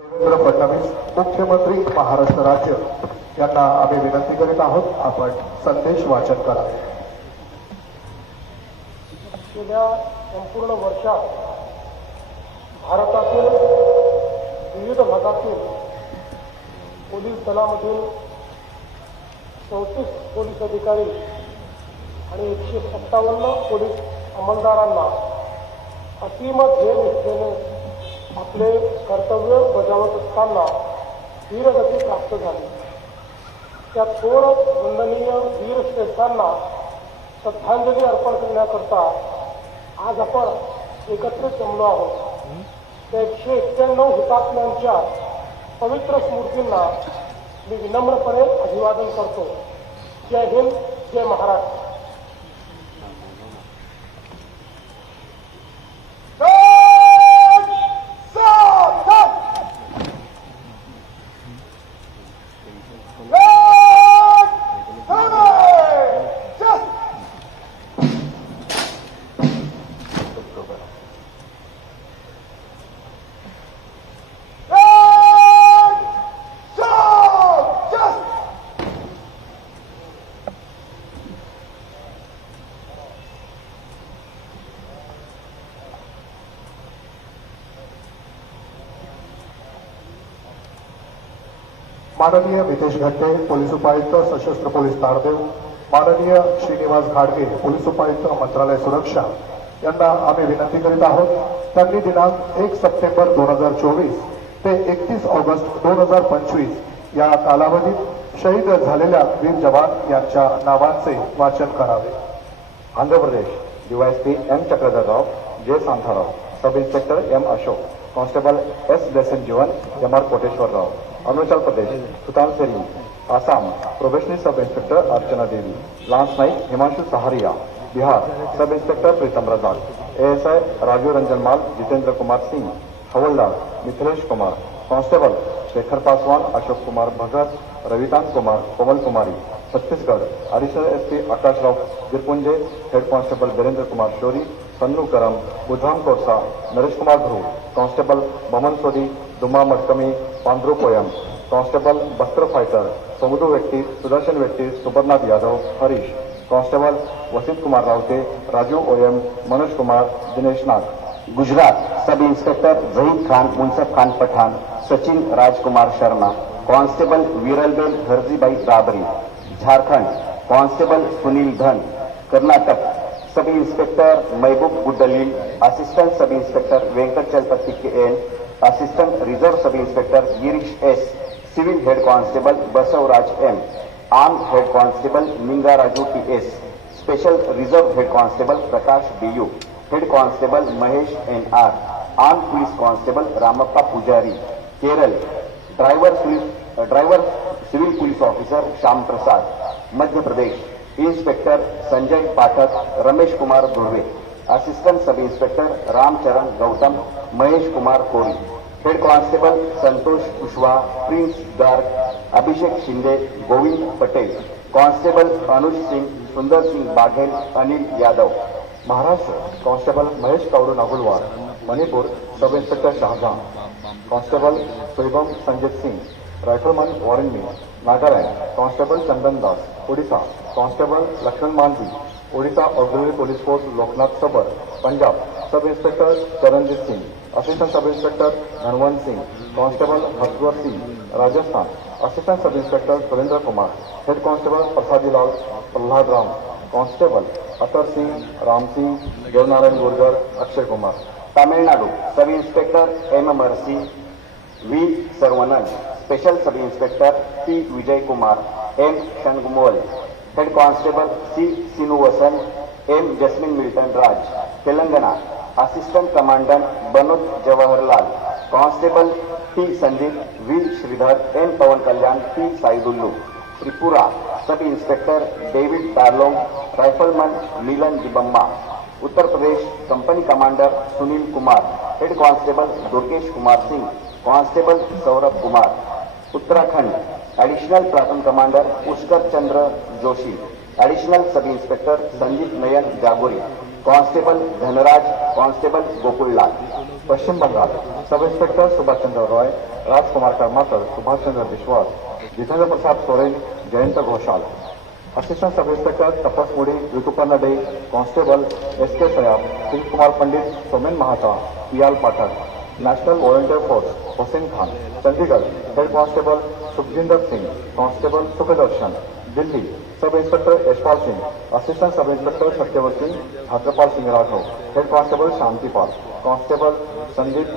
देवेंद्र फडणवीस मुख्यमंत्री महाराष्ट्र राज्य. यांना आम्ही विनंती करीत आहोत आपण संदेश वाचन करावे गेल्या संपूर्ण वर्षात भारतातील विविध भागातील पोलीस दलामधील चौतीस पोलीस अधिकारी आणि एकशे सत्तावन्न पोलीस अंमलदारांना असीम ध्येयनिष्ठेने आपले कर्तव्य बजावत असताना वीरगती प्राप्त झाली. त्या थोर वंदनीय वीरश्रेष्ठांना श्रद्धांजली अर्पण करण्याकरता आज आपण एकत्रित जमलो आहोत. त्या एकशे एक्क्याण्णव हुतात्म्यांच्या पवित्र स्मृतींना मी विनम्रपणे अभिवादन करतो. जय हिंद जय महाराष्ट्र. माननीय नितेश घट्टे पोलीस उपायुक्त सशस्त्र पोलीस तारदेव माननीय श्रीनिवास घाडगे पोलीस उपायुक्त मंत्रालय सुरक्षा यांना आम्ही विनंती करीत आहोत त्यांनी दिनांक एक सप्टेंबर दोन हजार चोवीस ते एकतीस ऑगस्ट दोन हजार पंचवीस या कालावधीत शहीद झालेल्या वीर जवान यांच्या नावांचे वाचन करावे. Andhra Pradesh DYSP M Chakradharrao J Santharao sub inspector M Ashok constable S Besan Jeevan M R Koteswararao. Arunachal Pradesh Sutanseli Assam probationary sub inspector Archana Devi lance Naik Himanshu Saharia Bihar sub inspector Pritam Rajak ASI Rajeev Ranjan Mal Jitendra Kumar Singh हवलदार Mithilesh Kumar constable Shekhar Paswan Ashok Kumar Bhagat Ravikant Kumar Komal Kumari Chhattisgarh additional SP Akashrao Girpunje head constable Virendra Kumar Shori Sannu Karam Budham Korsa Naresh Kumar Dhruv constable Baman Sodi Duma मटकमी पांढरू कोयम constable Bastar fighter Samudra व्यक्ती सुदर्शन व्यक्ती Subarnath Yadav Harish constable Vasit Kumar Ravte Raju Oyam Manoj Kumar Dinesh Nath Gujarat sub inspector Zahid Khan Munsaf Khan Pathan Sachin Rajkumar Sharma constable Viralben Harjibhai Rabari Jharkhand constable Sunil Dhan. Karnataka sub inspector Mehboob Gudlil assistant sub inspector Venkat Chalapathi K N assistant reserve sub inspector Girish S civil head constable Basavaraj M arm head constable Ninga Raju T S special reserve head constable Prakash BU head constable Mahesh N R arm police constable Ramappa Pujari Kerala driver police driver civil police officer Shyam Prasad Madhya Pradesh inspector Sanjay Pathak Ramesh Kumar Dhurve assistant sub inspector Ramcharan Gautam Mahesh Kumar Kori head constable Santosh Kushwaha Prince Garg Abhishek Shinde Govind Patel constable Anuj Singh Sundar Singh Baghel Anil Yadav Maharashtra constable Mahesh Kauru Nagulwar Manipur sub inspector Shahjahan constable Shubham Sanjit Singh rifleman Waran Nagaland constable Chandan Das Odisha constable Laxman Manjhi Odisha auxiliary police force Loknath Sabar Punjab sub inspector Charanjit Singh assistant sub inspector Dhanwant Singh constable Harshwar Singh Rajasthan assistant sub inspector Surendra Kumar head constable Prasadilal Pralhad Ram constable Atar Singh Ram Singh Devnarayan Gurjar Akshay Kumar. Tamil Nadu sub inspector M Mercy V Saravanan special sub inspector T Vijay Kumar M Shanmugamol head constable C Srinivasan M Jasmine Milton Raj Telangana assistant commandant Banod Jawaharlal constable T Sandeep V Sridhar M Pawan Kalyan T Saidulu Tripura sub inspector David Darlong rifleman Milan Dibamma Uttar Pradesh company commander Sunil Kumar head constable Durgesh Kumar Singh constable Saurabh Kumar Uttarakhand additional platoon commander Pushkar Chandra Joshi additional sub inspector Sanjit Nayan Jagori constable Dhanraj constable Gokullal Paschim Bengal sub inspector Subhashchandra Roy Rajkumar Karmakar Subhashchandra Biswas Vishwas Jitendra Prasad Soren Jayant Ghoshal. Assistant sub inspector Tapas Mudi Rituparna De constable S K Sayab Sunil Pandit Somen Mahata Piyal Pathak national volunteer force Hussain Khan. Chandigarh head constable Sukhjinder Singh constable Sukhdarshan Delhi. Sub inspector Yashpal Singh assistant sub inspector Satyavarti Chhatrapal Singh Rathore head constable Shantipal constable Sandeep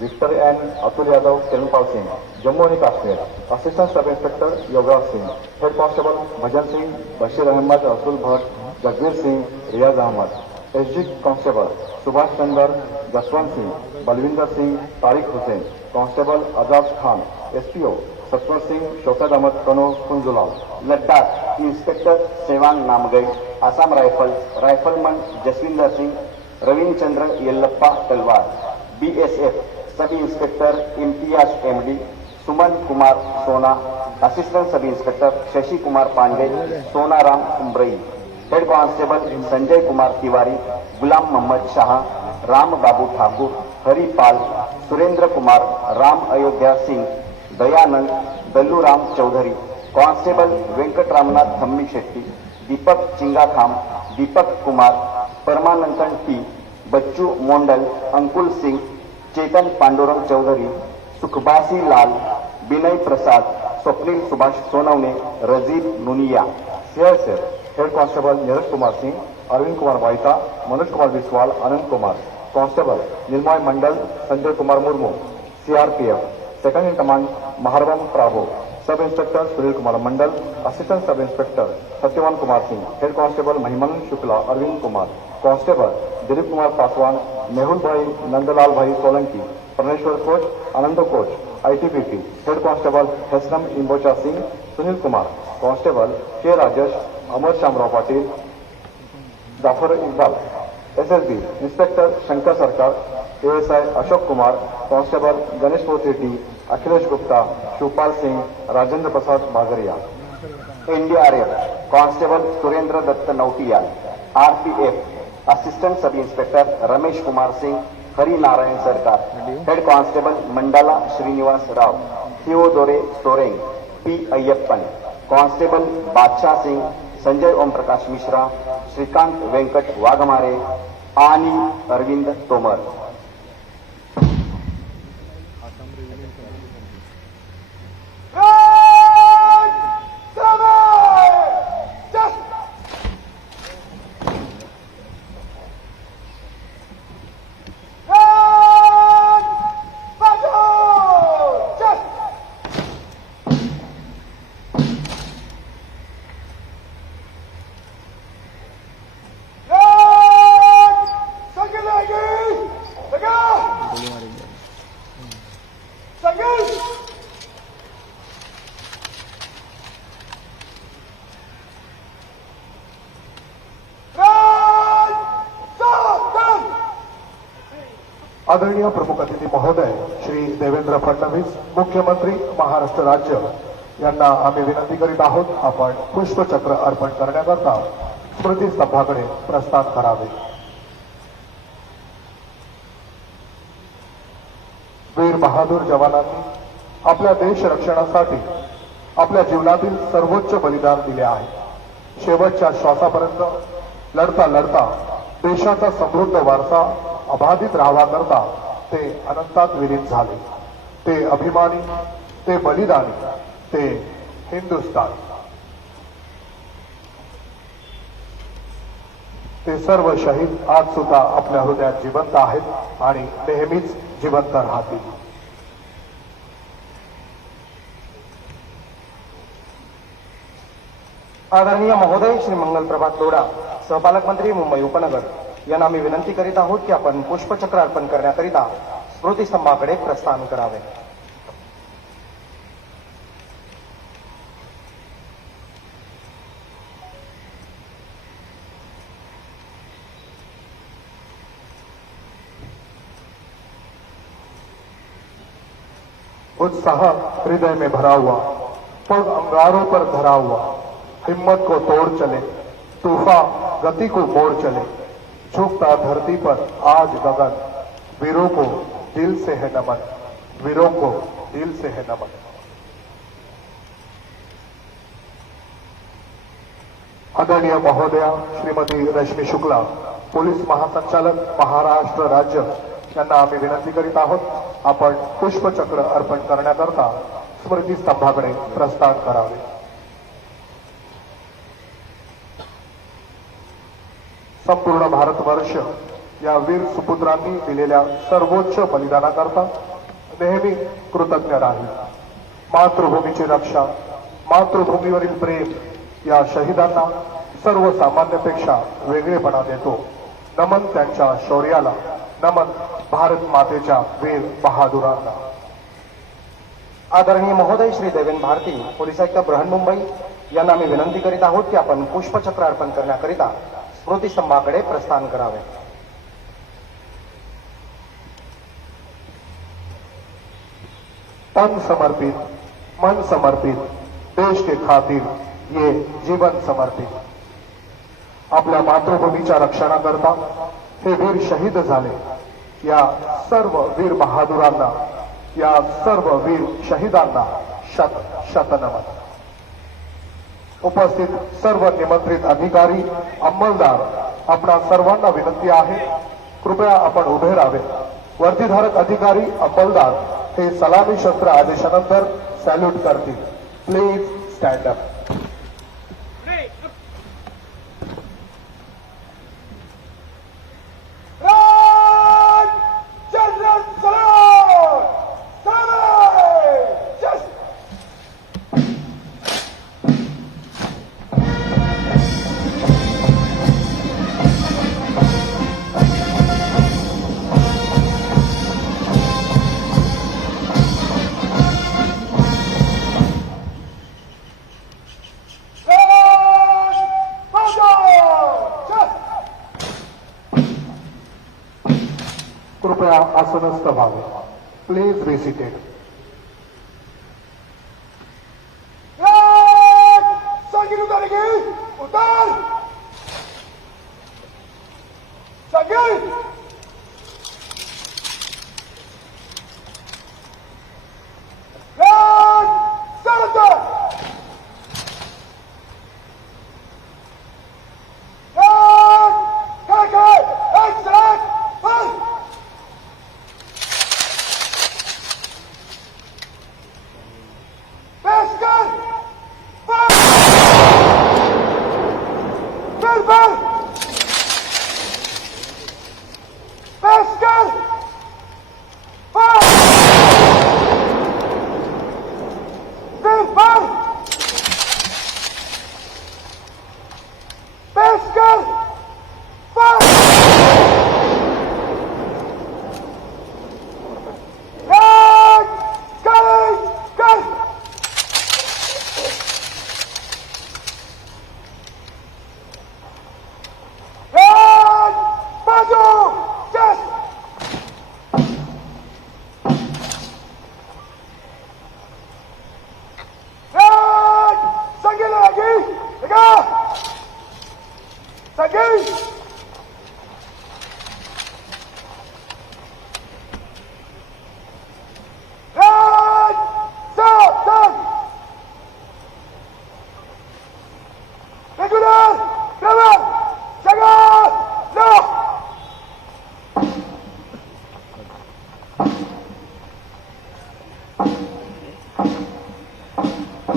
Victor N Atul Yadav Kiranpal Singh Jammu आणि Kashmir assistant sub inspector Yograj Singh head constable Bhajan Singh Bashir Ahmad Rasool Bhat Jagveer Singh Riyaz Ahmad SG constable Subhash Chandra Jaswant Singh Balwinder Singh Tariq Hussain constable Ajaz Khan SPO Satwar Singh Shaukat Ahmad Kano Kunjulal. Ladakh inspector Tsewang Namgai Assam rifle rifleman Jaswinder Singh Ravindrachandra Yellappa Talwar. B S F sub inspector Imtiaz M D Suman Kumar Sona assistant sub inspector Shashi Kumar Pandey Sonaram Umrai. Head constable Sanjay Kumar Tiwari Ghulam Mohammad Shah Ram Babu Thakur Haripal Surendra Kumar Ram Ayodhya Singh Dayanand Dalluram Chaudhary constable Venkataramanath Thammi Shetty Deepak Chingakham Deepak Kumar Paramanantan T Bachchu Mondal Ankul Singh Chetan Pandurang Chaudhary Sukhbasi Lal Vinay Prasad Swapnil Subhash Sonawane Rajib Nunia. CRCF head constable Neeraj Kumar Singh Arvind Kumar Vaita Manoj Kumar Biswal Anand Kumar. Constable Nirmay Mandal Sanjay Kumar Murmu. CRPF second in command Maharavan Prabho sub inspector Sunil Kumar Mandal assistant sub inspector Satyavan Kumar Singh head constable Mahiman Shukla Arvind Kumar constable Dilip Kumar Paswan Mehul bhai Nandlal bhai Solanki Parmeshwar Koch Anand Koch ITBP head constable Hesnam इंबोचा Singh Sunil Kumar constable K Rajesh Amar Shamrao Patil Jafar Iqbal SSB inspector Shankar Sarkar ASI Ashok Kumar constable Ganesh Potheti Akhilesh Gupta, Shivpal Singh, Rajendra Prasad Bagaria NDRF constable Surendra Dutt Nautiyal RPF assistant sub inspector Ramesh Kumar Singh Hari Narayan Sarkar head constable Mandala Srinivas Rao Theodore Soreng P Ayyappan constable Badshah Singh Sanjay Om Prakash Mishra Shrikant Venkat Waghmare आणि अरविंद तोमर आदरणीय प्रमुख अतिथी महोदय श्री देवेंद्र फडणवीस मुख्यमंत्री महाराष्ट्र राज्य. यांना आम्ही विनंती करीत आहोत आपण पुष्पचक्र अर्पण करण्याकरता स्मृतीस्तंभाकडे प्रस्थान करावे. बहादूर जवानांनी आपल्या देश रक्षणासाठी आपल्या जीवनातील सर्वोच्च बलिदान दिले आहे. शेवटच्या श्वासापर्यंत लढता लढता देशाचा समृद्ध वारसा अबाधित राहावा करता ते अनंतात विलीन झाले. ते अभिमानी ते बलिदानी ते हिंदुस्तान ते सर्व शहीद आज सुद्धा आपल्या हृदयात जिवंत आहेत आणि नेहमीच जिवंत राहतील. आदरणीय महोदय, श्री मंगल प्रभात लोढा, सहपालक मंत्री मुंबई उपनगर, यांना विनंती करीत आहोत की आपण पुष्पचक्र अर्पण करण्याकरिता स्मृतीस्तंभाकडे प्रस्थान करावे. उत्साह हृदय में भरा हुआ, पग अंगारों पर धरा हुआ हिम्मत को तोड़ चले तूफा गति को मोड़ चले। झुकता धरती पर आज गगन वीरों को दिल से है नमन वीरों को दिल से है नमन। आदरणीय महोदया श्रीमती रश्मी शुक्ला पोलीस महासंचालक महाराष्ट्र राज्य यांना आम्ही विनंती करीत आहोत आपण पुष्पचक्र अर्पण करण्याकरता स्मृतीस्तंभाकडे प्रस्थान करावे. संपूर्ण भारतवर्ष या वीर सुपुत्रांनी दिलेल्या सर्वोच्च बलिदानाकरता नेहमी कृतज्ञ राहील. मातृभूमीची रक्षा मातृभूमीवरील प्रेम या शहीदांना सर्वसामान्यपेक्षा वेगळेपणा देतो. नमन त्यांच्या शौर्याला नमन भारत मातेच्या वीर बहादुरांना. आदरणीय महोदय श्री देवेंद्र भारती पोलीस आयुक्त बृहन्मुंबई यांना आम्ही विनंती करीत आहोत की आपण पुष्पचक्र अर्पण करण्याकरिता स्मृतीस्तंभाकडे प्रस्थान करावे. तन समर्पित मन समर्पित देश के खातिर ये जीवन समर्पित. आपल्या मातृभूमीच्या रक्षणाकरता हे वीर शहीद झाले. या सर्व वीर बहादुरांना या सर्व वीर शहीदांना शत शत उपस्थित सर्व निमंत्रित अधिकारी अंमलदार आपणा सर्वांना विनंती आहे. कृपया आपण उभे राहावे. वर्दीधारक अधिकारी अंमलदार हे सलामी शस्त्र आदेशानंतर सॅल्यूट करतील. Please stand up. आसनस्थ व्हावे. प्लीज बी सिटेड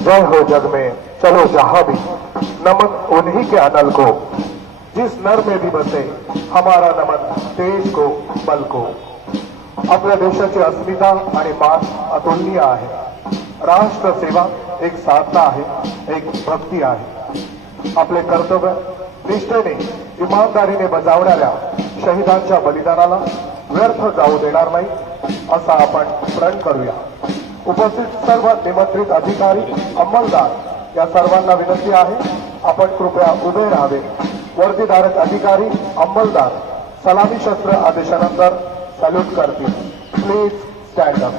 जय हो जग में चलो जहां भी। नमन उन्हीं के अनल को जिस नर में भी बसे हमारा नमन देश को बल को। आपल्या देशाची अस्मिता आणि मान अतुलनीय आहे। राष्ट्र सेवा एक साधना आहे एक भक्ती आहे। आपले कर्तव्य निष्ठेने इमानदारीने बजावणाऱ्या शहीदांच्या बलिदानाला व्यर्थ जाऊ देणार नाही असा आपण प्रण करूया। उपस्थित सर्व निमंत्रित अधिकारी अंमलदार या सर्वांना विनंती आहे आपण कृपया उभे राहावे. वर्दीधारक अधिकारी अंमलदार सलामी शस्त्र आदेशानंतर सॅल्यूट करतील. प्लीज स्टँड अप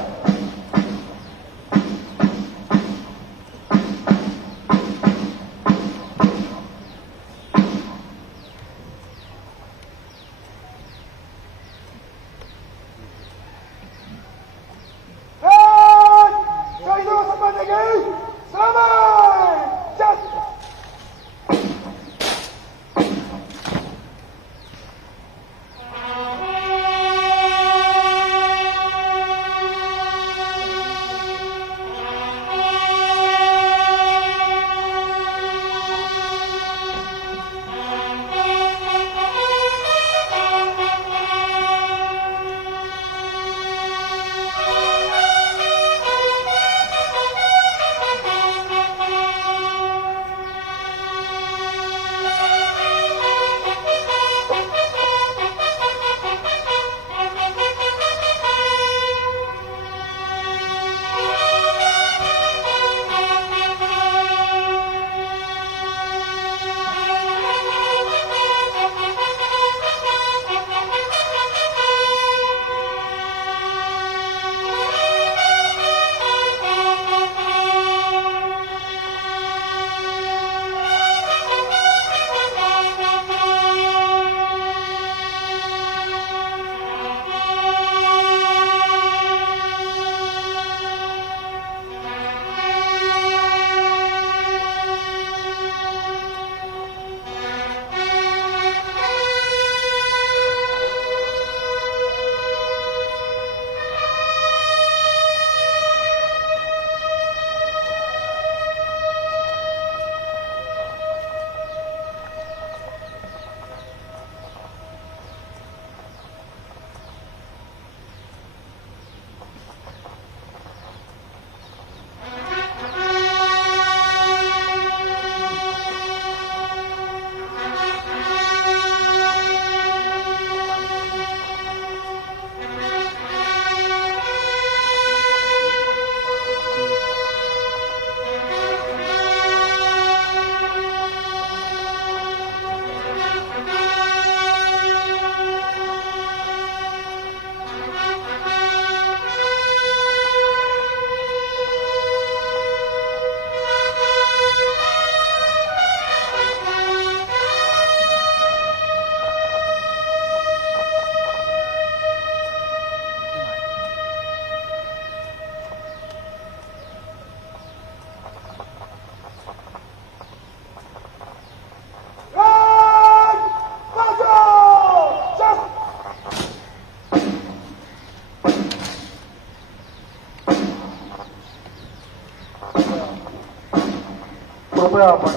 कृपया आपण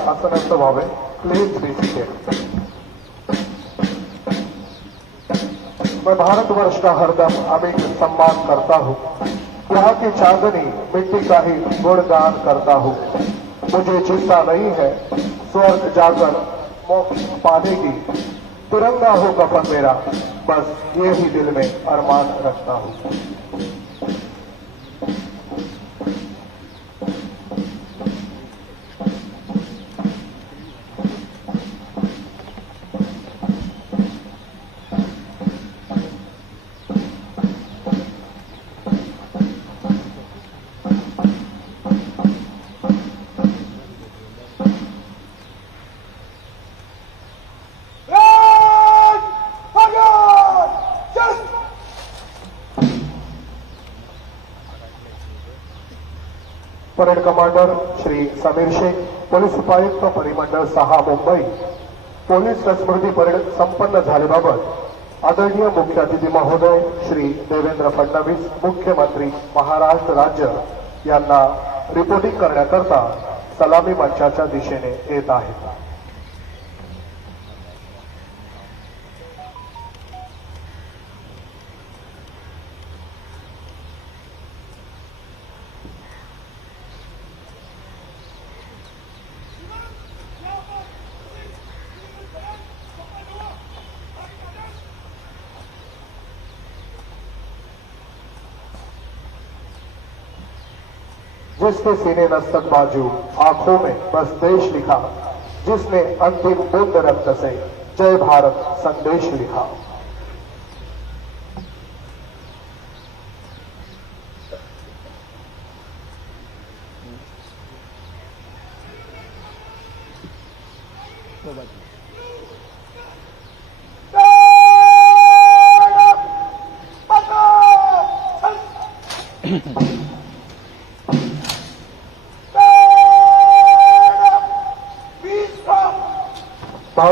मैं भारतवर्ष का हरदम अमिट सम्मान करता हूँ। यहाँ की चांदनी मिट्टी का ही गुणगान करता हूँ। मुझे चिंता नहीं है स्वर्ग जाकर मोक्ष पाने की। तिरंगा हो कफन मेरा। बस ये ही दिल में अरमान रखता हूँ। Parade commander Shri Sameer Shaikh police उपायुक्त परिमंडळ सहा मुंबई पोलीस स्मृती परेड संपन्न झाल्याबाबत आदरणीय मुख्य अतिथी महोदय श्री देवेंद्र फडणवीस मुख्यमंत्री महाराष्ट्र राज्य यांना रिपोर्टिंग करण्याकरता सलामी मंचाच्या दिशेने येत आहेत जिसके सीने नस्तक बाजू आंखों में बस देश लिखा जिसने अंतिम बुद्ध रक्त से जय भारत संदेश लिखा।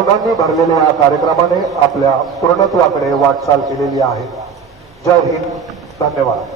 भावनांनी भरलेल्या या कार्यक्रमाने आपल्या पूर्णत्वाकडे वाटचाल केलेली आहे. जय हिंद. धन्यवाद.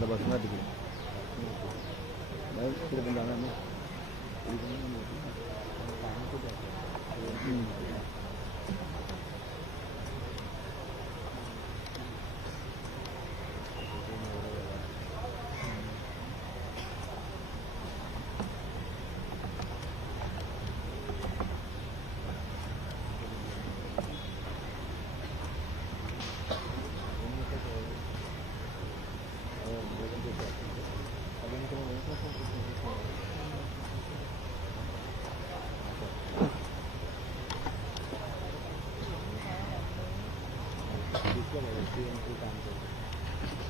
Kita bawa semua dulu. Kita bawa mana? Thank you.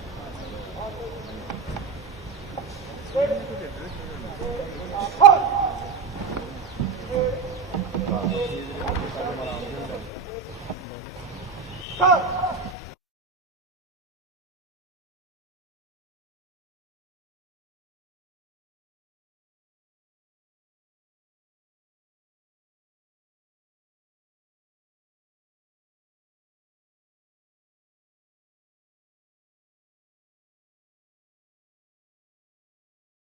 Go!